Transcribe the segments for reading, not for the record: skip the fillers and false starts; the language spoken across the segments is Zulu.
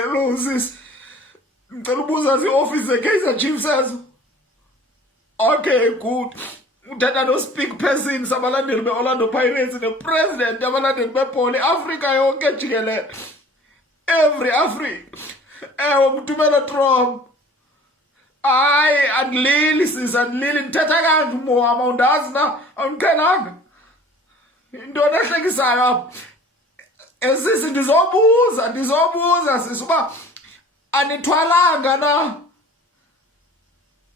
Hello sis. Ngicela ubuza office eKaizer Chiefs ezo. Okay, good. Uthatha no speak person sabalandeli beOrlando Pirates nepresident abalandeli beBhola eAfrika yonke jikelele. Every Africa. Umthumela Trump. Hayi andilili sis andilili ngithetha kanti Mohama undazi na awunkenanga. Into ehlekisayo apha. Esisi ndizobuza sisi uba anithwalanga na.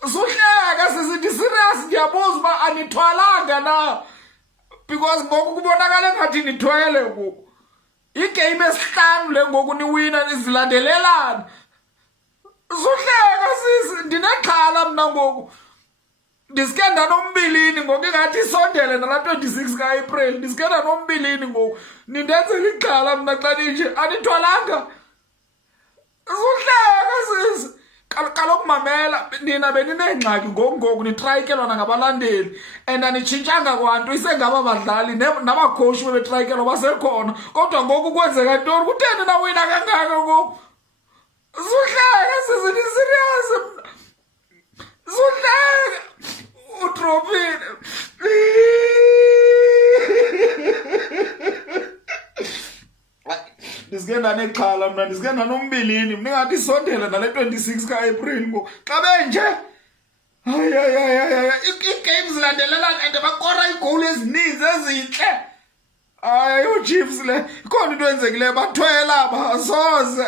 Usuhleka sisithi serious ndiyabuza uba anithwalanga na because ngoku kubonakala ngathi nithwele ngoku igame esihlanu le ngoku niwina nizilandelelana. Usuhleka sisi ndinexhala mna ngoku ndiske ndanombilini ngoku ingathi isondele nala 26 ka-April ndiske ndanombilini ngoku nindenzela ixhala mna xa ninje anithwalanga. Usuhleka sisi kaloku mamela nina beninengxaki ngoku nitrayikelwa nangabalandeli and anitshintshanga kwanto isengaba badlali nabakhoshi bebetrayikelwa basekhona kodwa ngoku kwenzeka ntoni kutheni nawina kangaka ngoku. Usuhleka sisi ni-serious mna. Usuhleka udropile. Ndiske ndanexhala mna ndiske ndanombilini mna ingathi isondele nale 26 ka-April ngoku xa benje iigames zilandelelana and bakora iigowuli ezininzi ezintle. Hayi ooChiefs le ikhona into enzekileyo bathwela asoze.